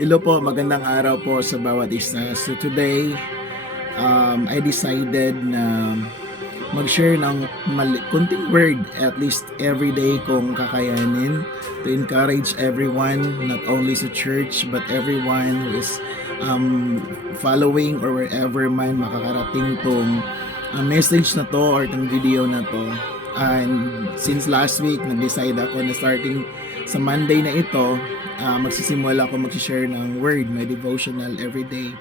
Hello po, magandang araw po sa bawat isa. So today, I decided na mag-share ng kunting word at least every day kung kakayanin to encourage everyone, not only sa church but everyone who is following or wherever man makakarating tong message na to or tong video na to. And since last week, nag-decide ako na starting sa Monday na ito, magsisimula ako mag-share ng word, my devotional every day.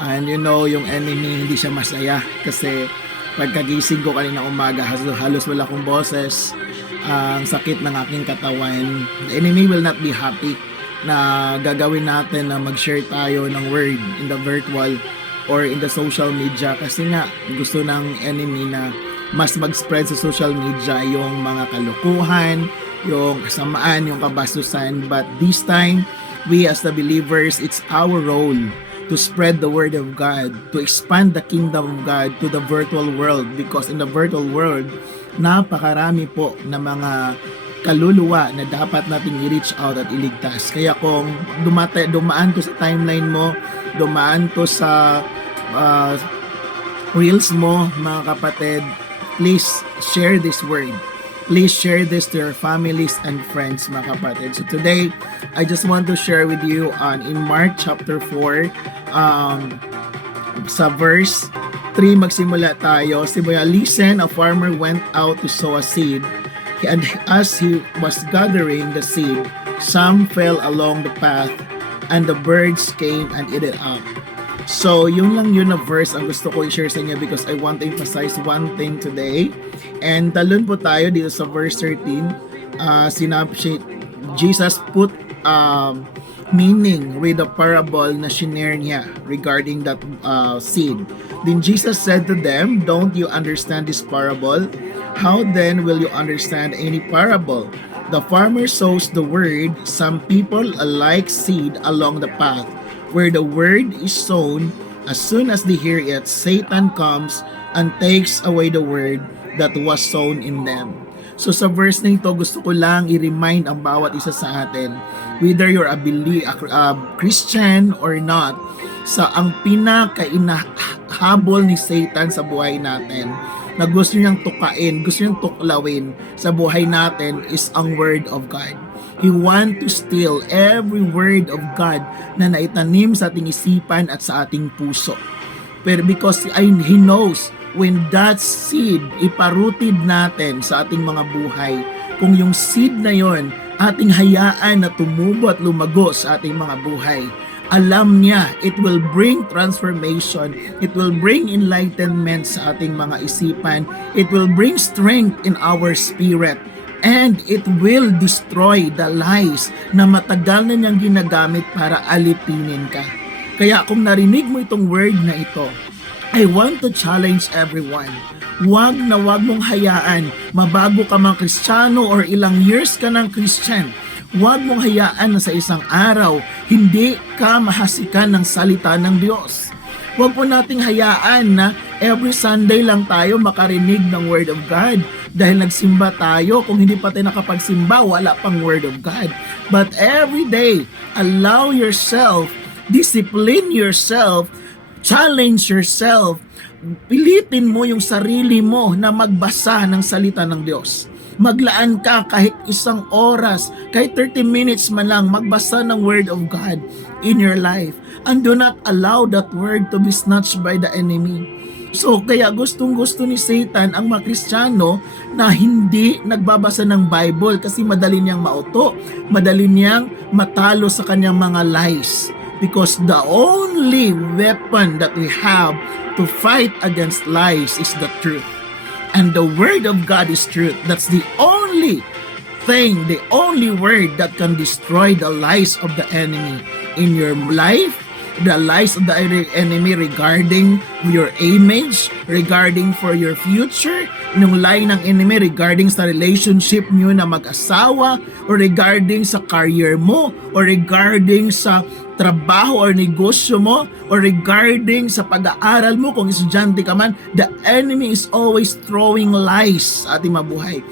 And you know, yung enemy hindi siya masaya kasi pagkagising ko kanina umaga, halos wala akong boses, ang sakit ng aking katawan. The enemy will not be happy na gagawin natin na mag-share tayo ng word in the virtual or in the social media kasi nga gusto ng enemy na mas mag-spread sa social media yung mga kalokohan, yung kasamaan, yung kabastusan. But this time, we as the believers, it's our role to spread the word of God, to expand the kingdom of God to the virtual world, because in the virtual world, napakarami po na mga kaluluwa na dapat nating i-reach out at iligtas. Kaya kung dumaan to sa timeline mo, dumaan to sa reels mo, mga kapatid, please share this word. Please share this to your families and friends, mga kapatid. So today, I just want to share with you in Mark chapter 4, sa verse 3 magsimula tayo. Listen, a farmer went out to sow a seed, and as he was gathering the seed, some fell along the path, and the birds came and ate it up. So, yun lang yun na verse ang gusto ko i-share sa inyo because I want to emphasize one thing today. And talon po tayo dito sa verse 13. Jesus put meaning with the parable na shinare niya regarding that seed. Then Jesus said to them, "Don't you understand this parable? How then will you understand any parable? The farmer sows the word. Some people are like seed along the path, where the word is sown. As soon as they hear it, Satan comes and takes away the word that was sown in them." So sa verse na ito, gusto ko lang i-remind ang bawat isa sa atin, whether you're a Christian or not, sa ang pinaka-inahabol ni Satan sa buhay natin, na gusto niyang tukain, gusto niyang tuklawin sa buhay natin is ang word of God. He want to steal every word of God na naitanim sa ating isipan at sa ating puso. Pero because He knows when that seed iparutid natin sa ating mga buhay, kung yung seed na yon ating hayaan na tumubo at lumago sa ating mga buhay, alam niya, it will bring transformation, it will bring enlightenment sa ating mga isipan, it will bring strength in our spirit, and it will destroy the lies na matagal na niyang ginagamit para alipinin ka. Kaya kung narinig mo itong word na ito, I want to challenge everyone. Huwag mong hayaan mabago ka mang Kristiyano or ilang years ka ng Christian. Huwag mong hayaan na sa isang araw hindi ka mahasikan ng salita ng Diyos. Huwag po nating hayaan na every Sunday lang tayo makarinig ng Word of God. Dahil nagsimba tayo, kung hindi pa tayo nakapagsimba, wala pang Word of God. But every day, allow yourself, discipline yourself, challenge yourself, pilitin mo yung sarili mo na magbasa ng salita ng Diyos. Maglaan ka kahit isang oras, kahit 30 minutes man lang, magbasa ng Word of God in your life. And do not allow that word to be snatched by the enemy. So kaya gustong-gusto ni Satan ang mga Kristiyano na hindi nagbabasa ng Bible kasi madali niyang mauto, madali niyang matalo sa kanyang mga lies. Because the only weapon that we have to fight against lies is the truth. And the word of God is truth. That's the only thing, the only word that can destroy the lies of the enemy in your life, the lies of the enemy regarding your image, regarding for your future, yung lie ng enemy regarding sa relationship nyo na mag-asawa, or regarding sa career mo, or regarding sa trabaho or negosyo mo, or regarding sa pag-aaral mo kung estudyante ka man. The enemy is always throwing lies sa ating mabuhay.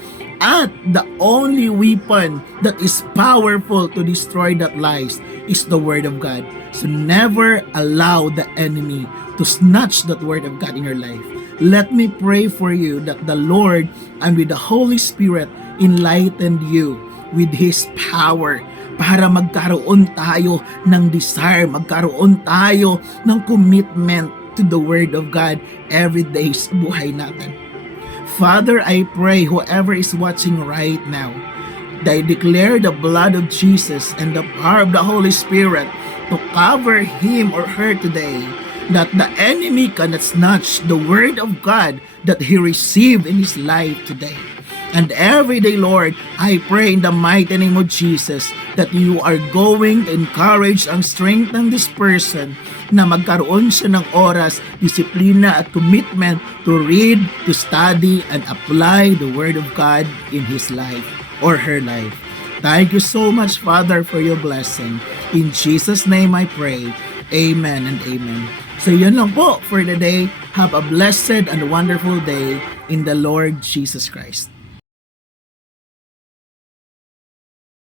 At the only weapon that is powerful to destroy that lies is the Word of God. So never allow the enemy to snatch that Word of God in your life. Let me pray for you that the Lord and with the Holy Spirit enlightened you with His power para magkaroon tayo ng desire, magkaroon tayo ng commitment to the Word of God every day sa buhay natin. Father, I pray whoever is watching right now, I declare the blood of Jesus and the power of the Holy Spirit to cover him or her today, that the enemy cannot snatch the Word of God that he received in his life today. And every day, Lord, I pray in the mighty name of Jesus that you are going to encourage and strengthen this person na magkaroon siya ng oras, disiplina at commitment to read, to study, and apply the Word of God in his life or her life. Thank you so much, Father, for your blessing. In Jesus' name I pray. Amen and amen. So yun lang po for the day. Have a blessed and wonderful day in the Lord Jesus Christ.